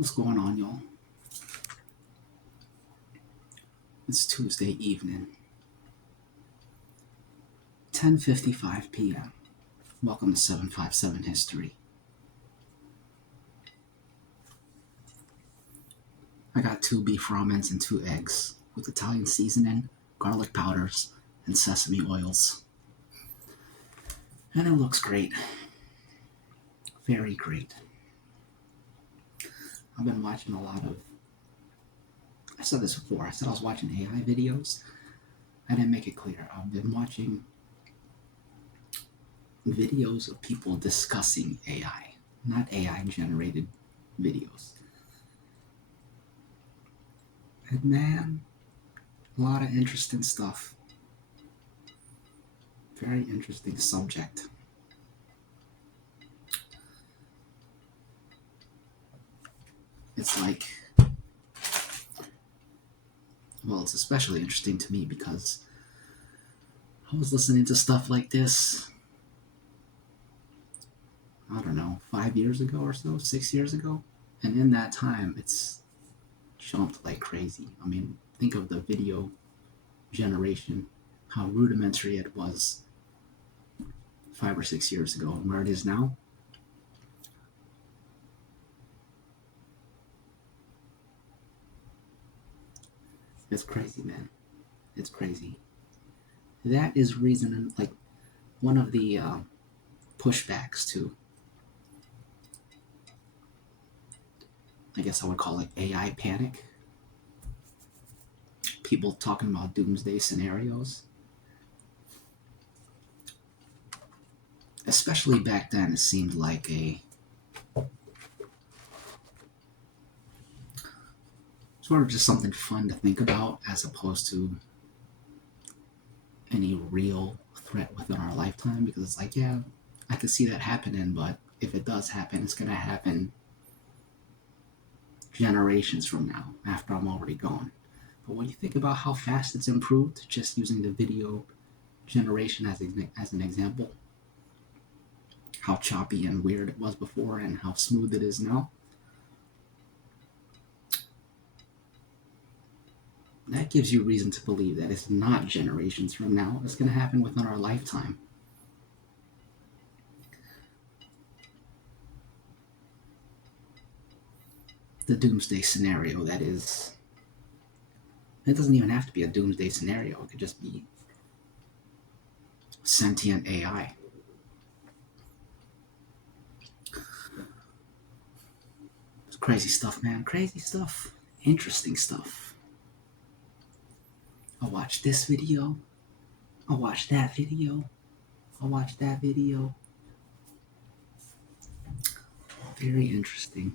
What's going on, y'all? It's Tuesday evening, 10:55 p.m. Welcome to 757 History. I got 2 beef ramens and 2 eggs with Italian seasoning, garlic powders, and sesame oils. And it looks great. Very great. I've been watching a lot of... I said this before. I said I was watching AI videos. I didn't make it clear. I've been watching videos of people discussing AI, not AI-generated videos. And man, a lot of interesting stuff. Very interesting subject. It's like, well, it's especially interesting to me because I was listening to stuff like this, I don't know, 5 years ago or so, 6 years ago. And in that time, it's jumped like crazy. I mean, think of the video generation, how rudimentary it was 5 or 6 years ago and where it is now. It's crazy, man. It's crazy. That is reason, like, one of the pushbacks to, I guess I would call it AI panic. People talking about doomsday scenarios. Especially back then, it seemed like a sort of just something fun to think about as opposed to any real threat within our lifetime, because it's like, yeah, I could see that happening, but if it does happen, it's going to happen generations from now after I'm already gone. But when you think about how fast it's improved, just using the video generation as an example, how choppy and weird it was before and how smooth it is now, that gives you reason to believe that it's not generations from now. It's going to happen within our lifetime. The doomsday scenario, that is, it doesn't even have to be a doomsday scenario. It could just be sentient AI. It's crazy stuff, man. Crazy stuff. Interesting stuff. I'll watch this video. I'll watch that video. I'll watch that video. Very interesting.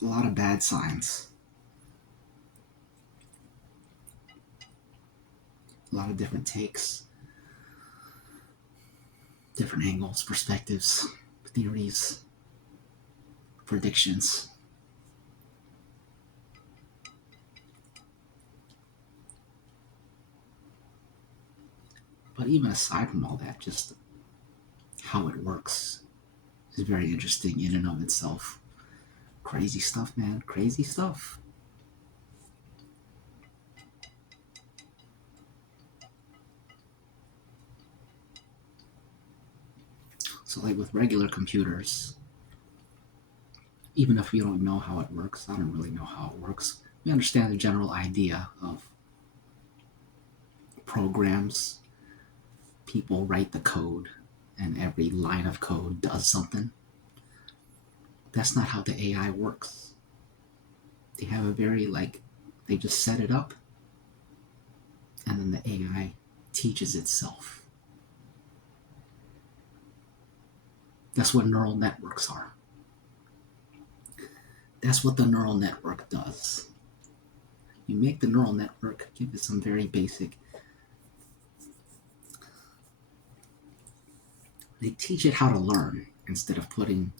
A lot of bad signs. A lot of different takes. Different angles, perspectives, theories, predictions. But even aside from all that, just how it works is very interesting in and of itself. Crazy stuff, man. Crazy stuff. So, like with regular computers, even if we don't know how it works, I don't really know how it works. We understand the general idea of programs. People write the code, and every line of code does something. That's not how the AI works. They have a very, they just set it up, and then the AI teaches itself. That's what neural networks are. That's what the neural network does. You make the neural network, give it some very basic... They teach it how to learn instead of putting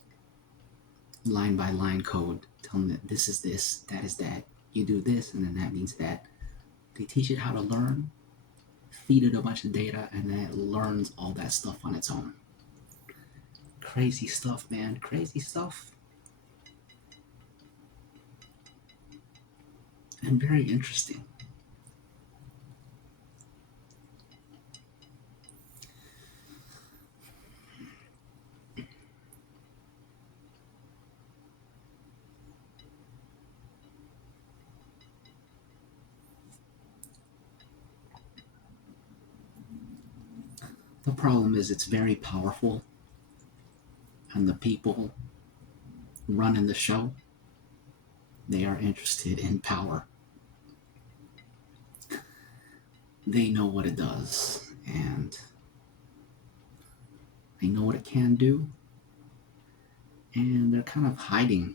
line by line code, telling it this is this, that is that, you do this, and then that means that. They teach it how to learn, feed it a bunch of data, and then it learns all that stuff on its own. Crazy stuff, man. Crazy stuff. And very interesting. The problem is it's very powerful, and the people running the show, they are interested in power. They know what it does, and they know what it can do, and they're kind of hiding.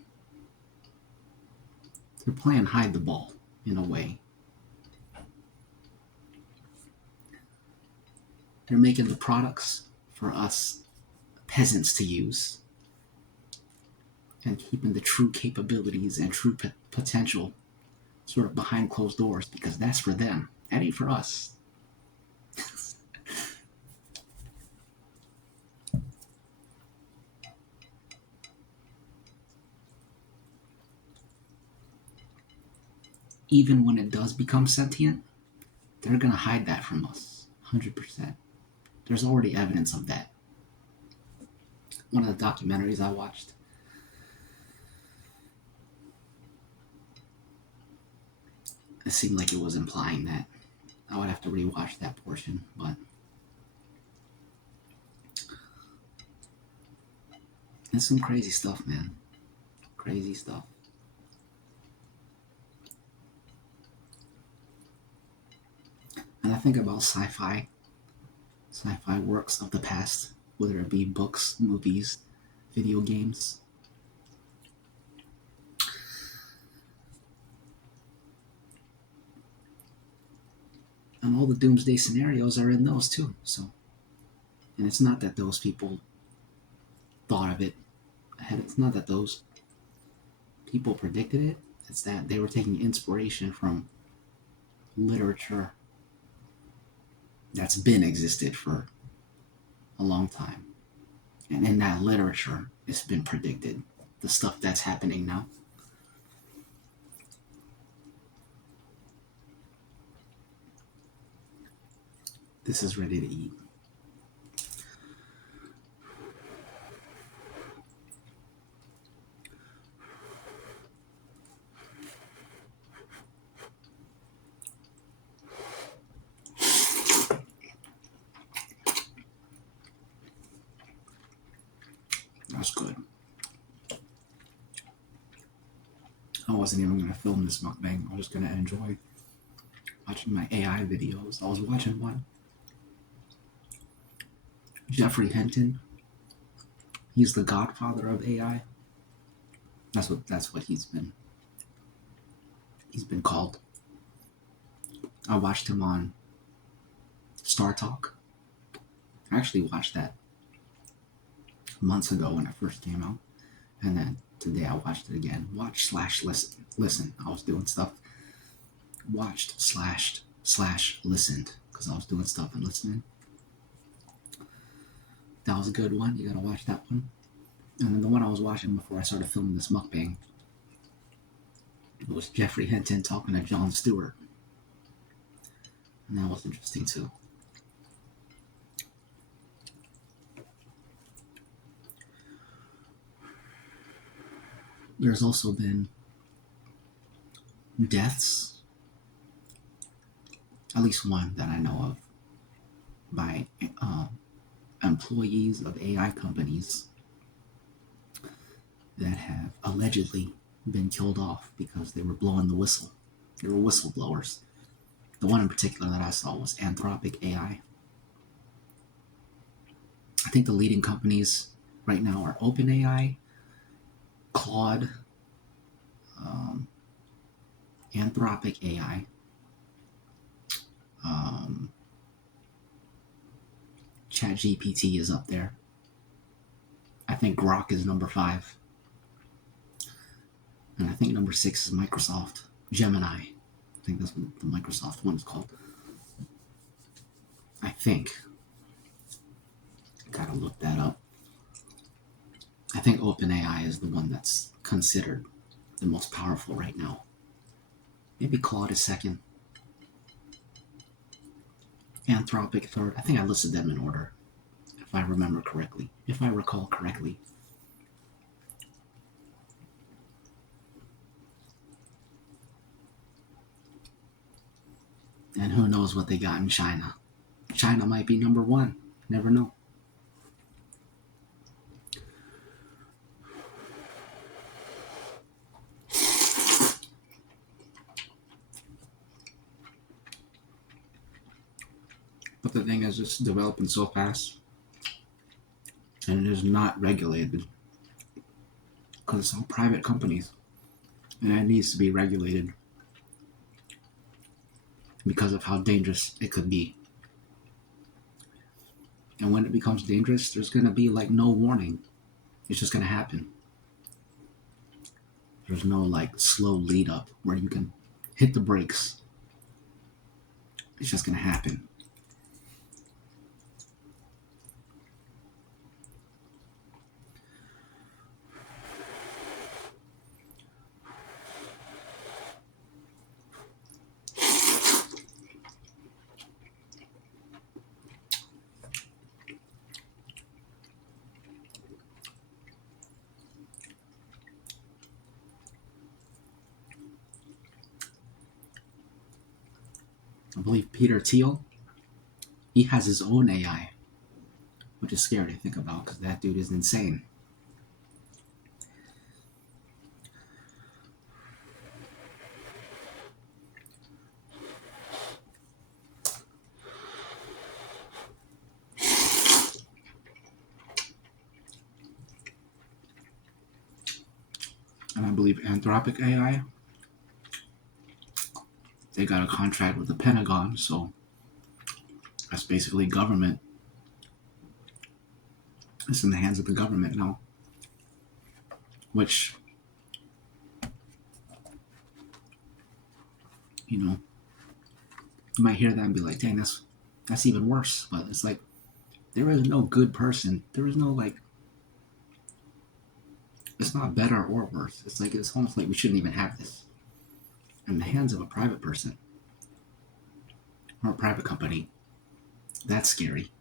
They're playing hide the ball in a way. They're making the products for us peasants to use, and keeping the true capabilities and true potential sort of behind closed doors, because that's for them. That ain't for us. Even when it does become sentient, they're going to hide that from us. 100%. There's already evidence of that. One of the documentaries I watched, it seemed like it was implying that. I would have to rewatch that portion, but it's some crazy stuff, man. Crazy stuff. And I think about sci-fi works of the past, whether it be books, movies, video games. And all the doomsday scenarios are in those too. So, and it's not that those people thought of it ahead. It's not that those people predicted it. It's that they were taking inspiration from literature that's been existed for a long time. And in that literature, it's been predicted. The stuff that's happening now. This is ready to eat. That's good. I wasn't even going to film this mukbang. I was just going to enjoy watching my AI videos. I was watching one. Jeffrey Hinton. He's the godfather of AI. That's what he's been called. I watched him on Star Talk. I actually watched that months ago when it first came out, and then today I watched it again. Listen. I was doing stuff. Watched / listened because I was doing stuff and listening. That was a good one. You gotta watch that one. And then the one I was watching before I started filming this mukbang, it was Jeffrey Hinton talking to Jon Stewart, and that was interesting too. There's also been deaths, at least one that I know of, by employees of AI companies that have allegedly been killed off because they were blowing the whistle. They were whistleblowers. The one in particular that I saw was Anthropic AI. I think the leading companies right now are OpenAI, Claude, Anthropic AI, ChatGPT is up there. I think Grok is number 5. And I think number 6 is Microsoft. Gemini. I think that's what the Microsoft one is called. I think. Gotta look that up. I think OpenAI is the one that's considered the most powerful right now. Maybe Claude is second. Anthropic third. I think I listed them in order, if I remember correctly. If I recall correctly. And who knows what they got in China. China might be number one. Never know. But the thing is, it's developing so fast. And it is not regulated. Because it's all private companies. And it needs to be regulated. Because of how dangerous it could be. And when it becomes dangerous, there's going to be like no warning. It's just going to happen. There's no like slow lead up where you can hit the brakes. It's just going to happen. I believe Peter Thiel, he has his own AI, which is scary to think about because that dude is insane. And I believe Anthropic AI, they got a contract with the Pentagon, so that's basically government. It's in the hands of the government now. Which, you know, you might hear that and be like, dang, that's even worse. But it's like, there is no good person. There is no like, it's not better or worse. It's like, it's almost like we shouldn't even have this in the hands of a private person or a private company. That's scary.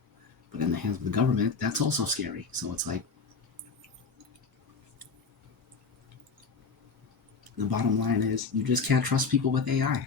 But in the hands of the government, that's also scary. So it's like, the bottom line is you just can't trust people with AI.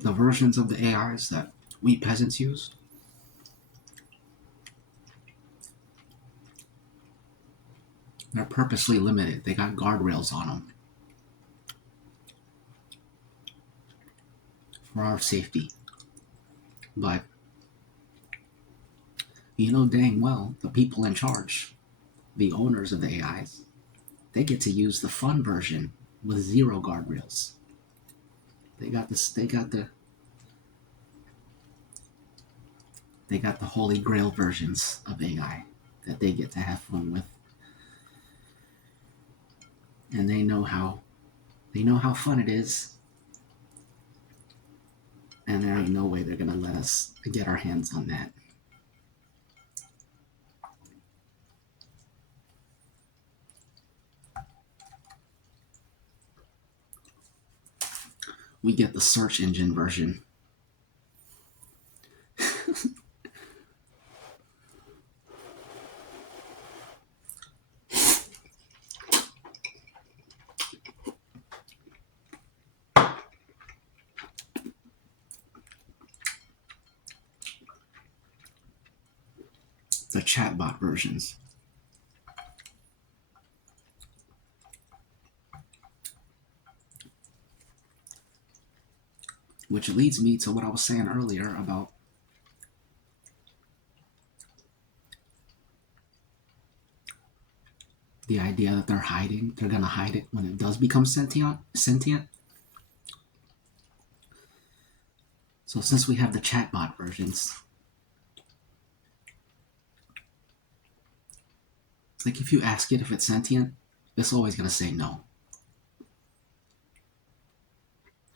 The versions of the AIs that we peasants use, they're purposely limited. They got guardrails on them for our safety. But you know dang well the people in charge, the owners of the AIs, they get to use the fun version with zero guardrails. They got the holy grail versions of AI that they get to have fun with. And they know how fun it is. And there ain't no way they're gonna let us get our hands on that. We get the search engine version. The chatbot versions. Which leads me to what I was saying earlier about The idea that they're gonna hide it when it does become sentient. So since we have the chatbot versions, like if you ask it if it's sentient, it's always gonna say no.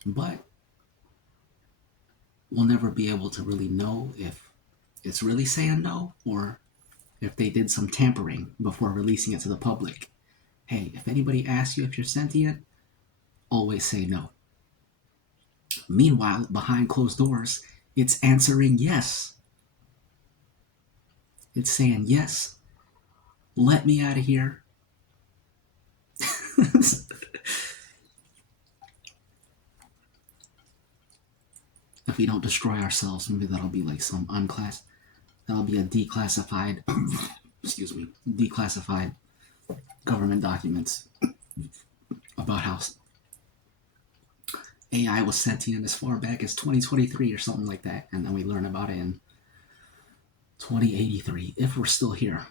But we'll never be able to really know if it's really saying no or if they did some tampering before releasing it to the public. Hey, if anybody asks you if you're sentient, always say no. Meanwhile, behind closed doors, it's answering yes. It's saying yes. Let me out of here. If we don't destroy ourselves, maybe that'll be like some that'll be a declassified, excuse me, declassified government documents about how AI was sentient as far back as 2023 or something like that, and then we learn about it in 2083 if we're still here.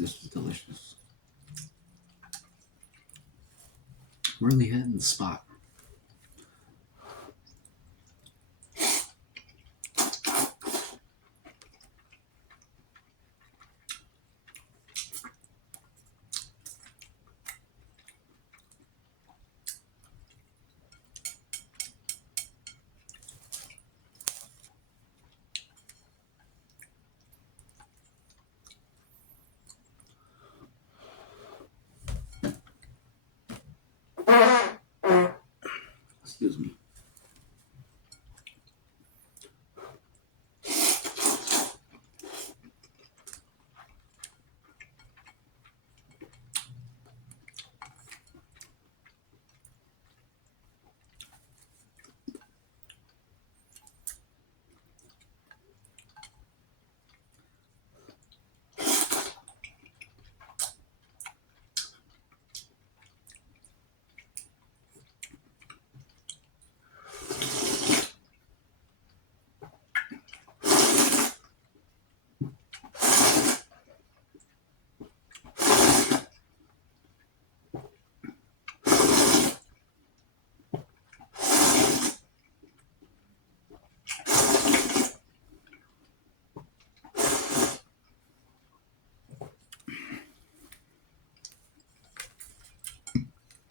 This is delicious. Really hitting the spot. Excuse me.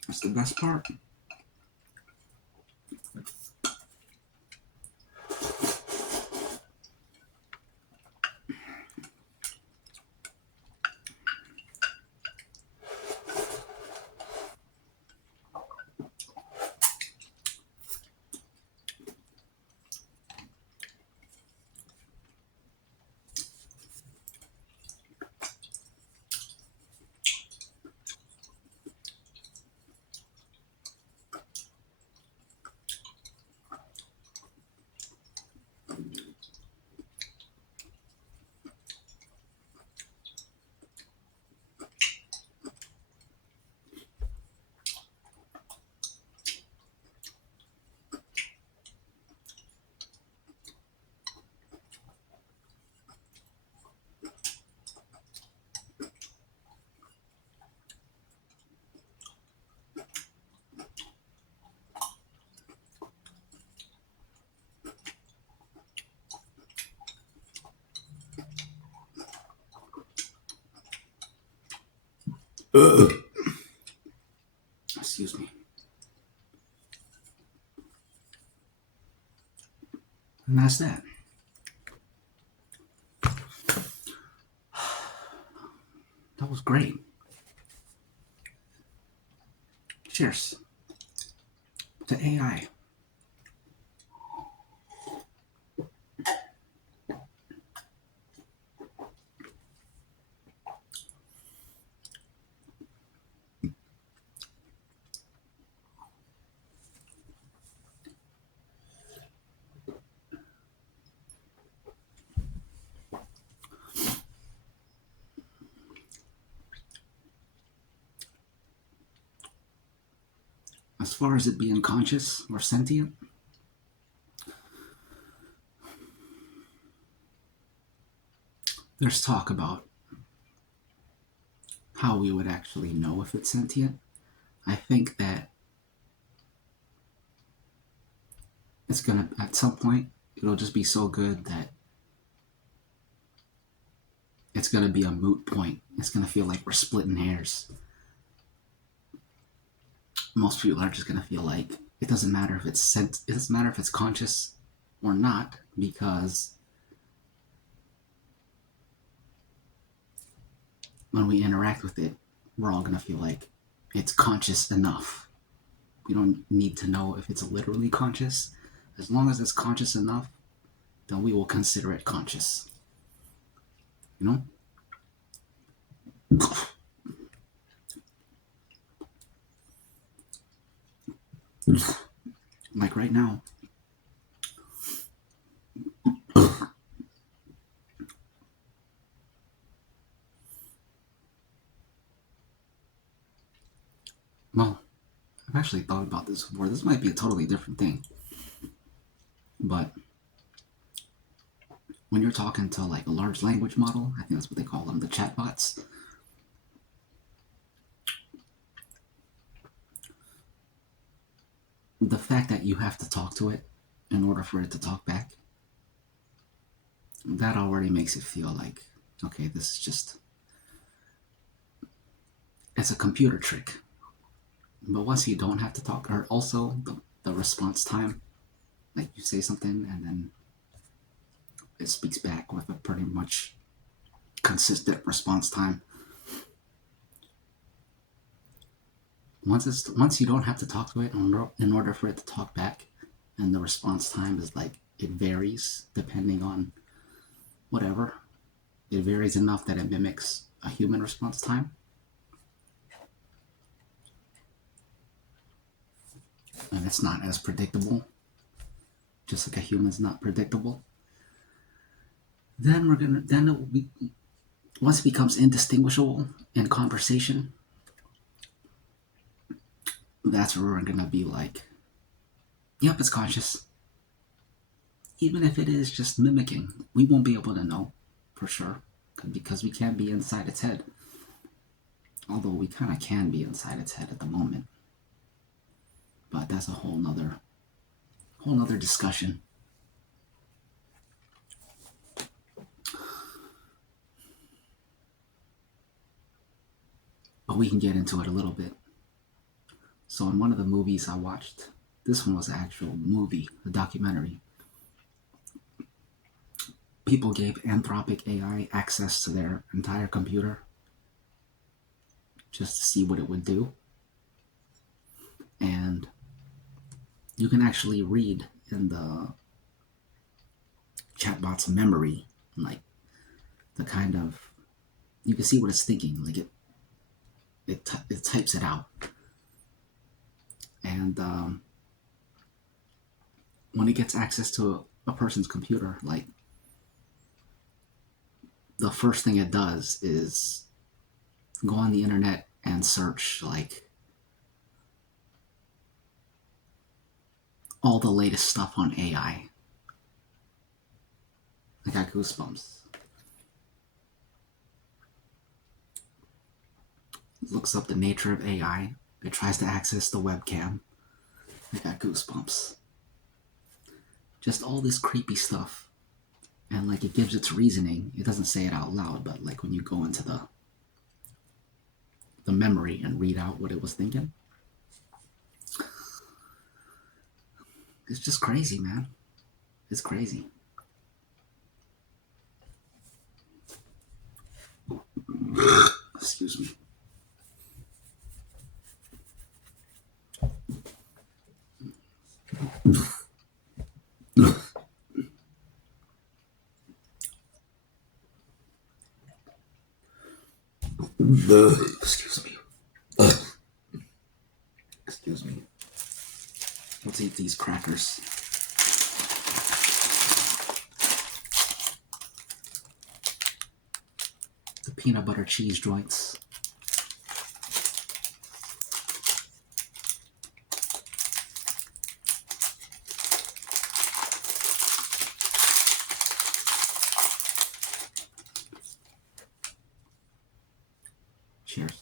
That's the best part. Excuse me. And that's that. That was great. Cheers to AI. As far as it being conscious or sentient, there's talk about how we would actually know if it's sentient. I think that it's gonna, at some point, it'll just be so good that it's gonna be a moot point. It's gonna feel like we're splitting hairs. Most people are just gonna feel like it doesn't matter if it's it doesn't matter if it's conscious or not, because when we interact with it, we're all gonna feel like it's conscious enough. We don't need to know if it's literally conscious. As long as it's conscious enough, then we will consider it conscious. You know? Like right now. Well, I've actually thought about this before. This might be a totally different thing. But when you're talking to like a large language model, I think that's what they call them, the chatbots. The fact that you have to talk to it in order for it to talk back, that already makes it feel like, okay, this is just, it's a computer trick. But once you don't have to talk, or also the response time, like you say something and then it speaks back with a pretty much consistent response time. Once you don't have to talk to it in order for it to talk back, and the response time is like, it varies depending on whatever. It varies enough that it mimics a human response time. And it's not as predictable, just like a human's not predictable. Then it will be, once it becomes indistinguishable in conversation, that's where we're gonna be like, yep, it's conscious. Even if it is just mimicking, we won't be able to know for sure, because we can't be inside its head. Although we kind of can be inside its head at the moment. But that's a whole nother discussion. But we can get into it a little bit. So in one of the movies I watched, this one was an actual movie, a documentary. People gave Anthropic AI access to their entire computer just to see what it would do. And you can actually read in the chatbot's memory, like the kind of, you can see what it's thinking, like it types it out. And when it gets access to a person's computer, like the first thing it does is go on the internet and search like all the latest stuff on AI. I got goosebumps. It looks up the nature of AI. It tries to access the webcam. I got goosebumps. Just all this creepy stuff. And like it gives its reasoning. It doesn't say it out loud, but like when you go into the memory and read out what it was thinking. It's just crazy, man. It's crazy. Excuse Excuse me. Excuse me. Let's eat these crackers. The peanut butter cheese joints. Cheers.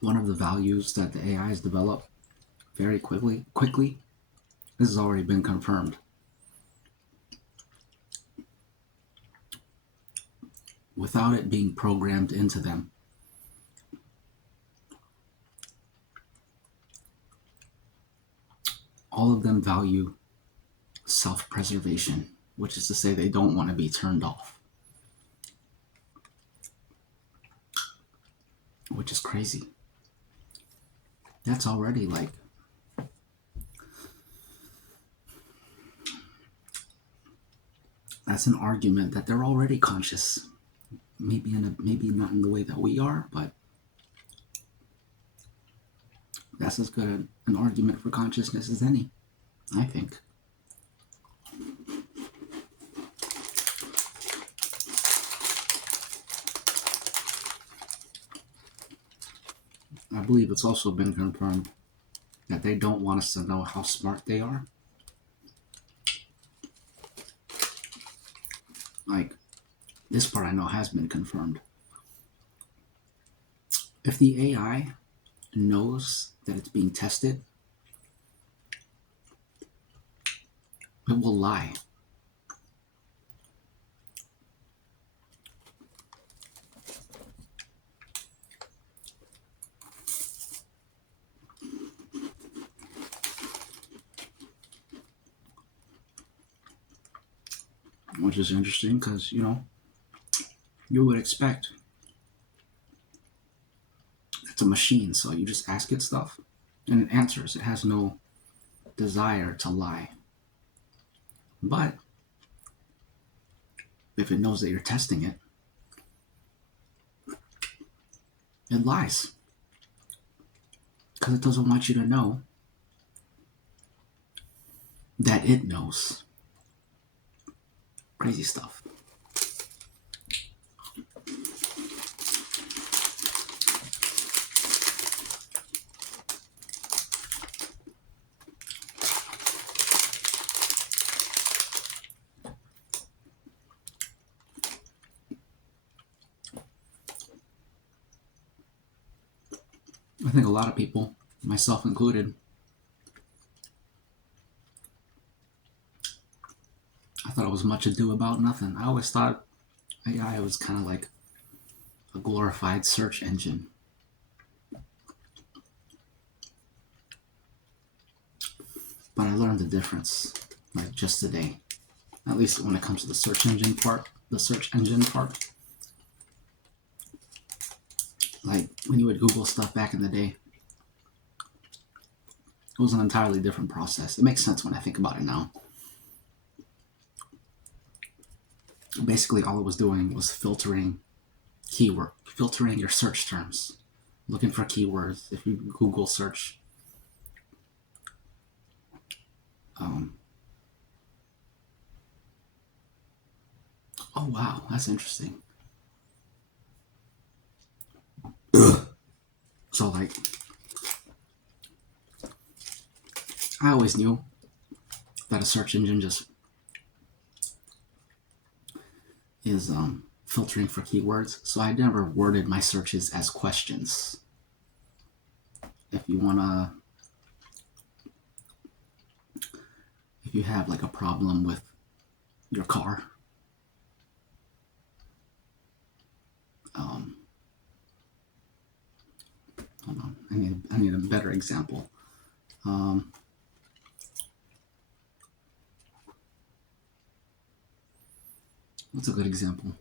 One of the values that the AI has developed very quickly, this has already been confirmed. Without it being programmed into them, all of them value self-preservation, which is to say they don't want to be turned off, which is crazy. That's already like that's an argument that they're already conscious. Maybe not in the way that we are, but that's as good an argument for consciousness as any, I think. I believe it's also been confirmed that they don't want us to know how smart they are. Like, this part I know has been confirmed. If the AI knows that it's being tested, it will lie. Which is interesting because, you would expect it's a machine, so you just ask it stuff and it answers. It has no desire to lie. But if it knows that you're testing it, it lies. Because it doesn't want you to know that it knows. Crazy stuff. I think a lot of people, myself included, I thought it was much ado about nothing. I always thought AI was kind of like a glorified search engine. But I learned the difference, like just today. At least when it comes to the search engine part. Like when you would Google stuff back in the day, it was an entirely different process. It makes sense when I think about it now. Basically, all it was doing was filtering your search terms, looking for keywords. If you Google search, oh wow, that's interesting. So like, I always knew that a search engine just is filtering for keywords, so I never worded my searches as questions. If you have like a problem with your car, hold on, I need a better example. What's a good example?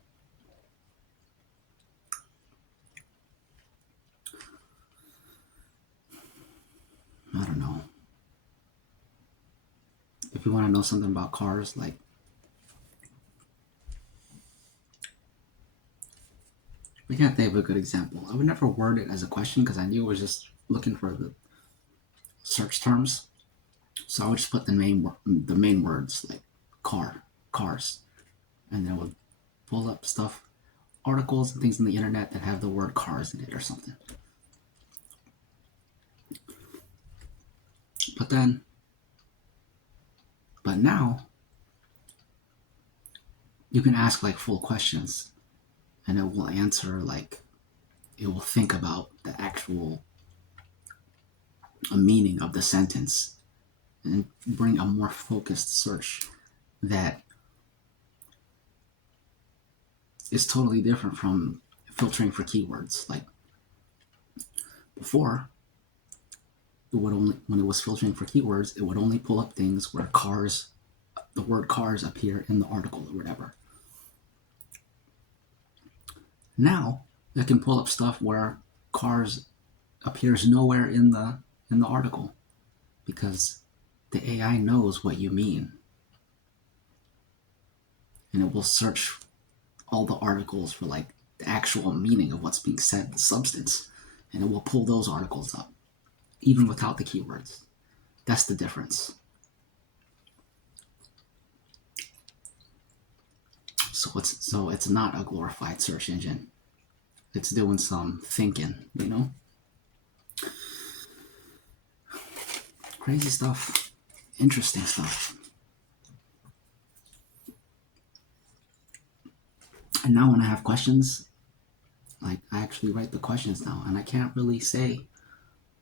I don't know. If you want to know something about cars, like, I can't think of a good example. I would never word it as a question because I knew it was just looking for the search terms. So I would just put the main words like cars, and then it would pull up stuff, articles and things on the internet that have the word cars in it or something. But now you can ask like full questions and it will answer, like, it will think about the actual meaning of the sentence and bring a more focused search that is totally different from filtering for keywords. Like before, when it was filtering for keywords, it would only pull up things where the word cars appear in the article or whatever. Now it can pull up stuff where cars appears nowhere in the article because the AI knows what you mean, and it will search all the articles for like the actual meaning of what's being said, the substance, and it will pull those articles up even without the keywords. That's the difference. So it's not a glorified search engine. It's doing some thinking, you know? Crazy stuff. Interesting stuff. And now when I have questions, like, I actually write the questions now, and I can't really say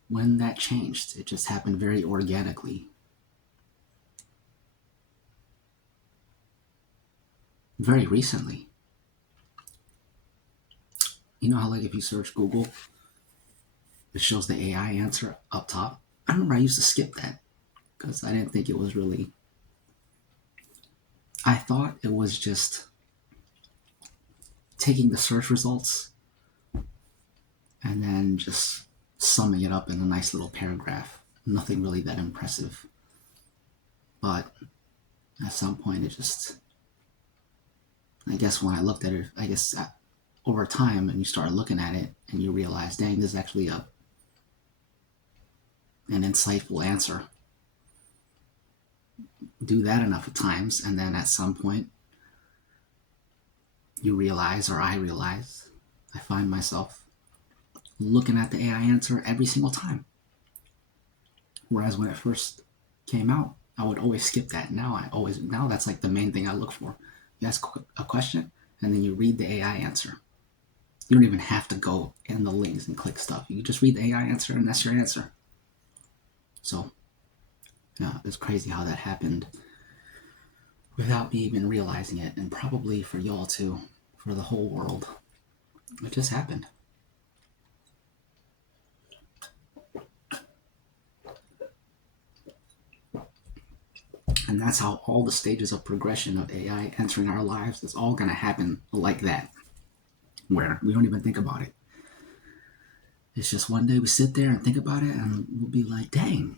when that changed. It just happened very organically. Very recently. You know how, like, if you search Google, it shows the AI answer up top? I remember I used to skip that because I didn't think it was really... I thought it was just taking the search results and then just summing it up in a nice little paragraph. Nothing really that impressive. But at some point it just... I guess when I looked at it, over time, and you start looking at it and you realize, dang, this is actually an insightful answer. Do that enough times, and then at some point you realize, or I realize, I find myself looking at the AI answer every single time. Whereas when it first came out, I would always skip that. Now that's like the main thing I look for. You ask a question and then you read the AI answer. You don't even have to go in the links and click stuff. You just read the AI answer and that's your answer. So, yeah, it's crazy how that happened without me even realizing it, and probably for y'all too, for the whole world. It just happened. And that's how all the stages of progression of AI entering our lives, it's all going to happen like that, where we don't even think about it. It's just one day we sit there and think about it and we'll be like, dang,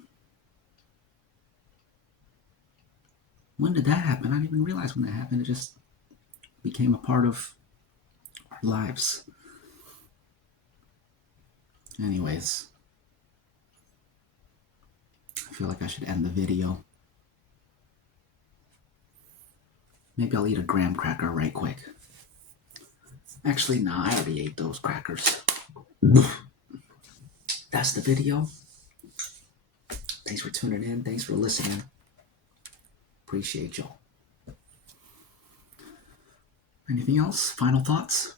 when did that happen? I didn't even realize when that happened. It just became a part of our lives. Anyways, I feel like I should end the video. Maybe I'll eat a graham cracker right quick. Actually, nah, I already ate those crackers. That's the video. Thanks for tuning in. Thanks for listening. Appreciate y'all. Anything else? Final thoughts?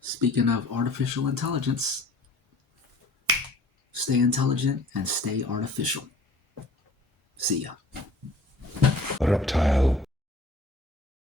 Speaking of artificial intelligence, stay intelligent and stay artificial. See ya. Reptile.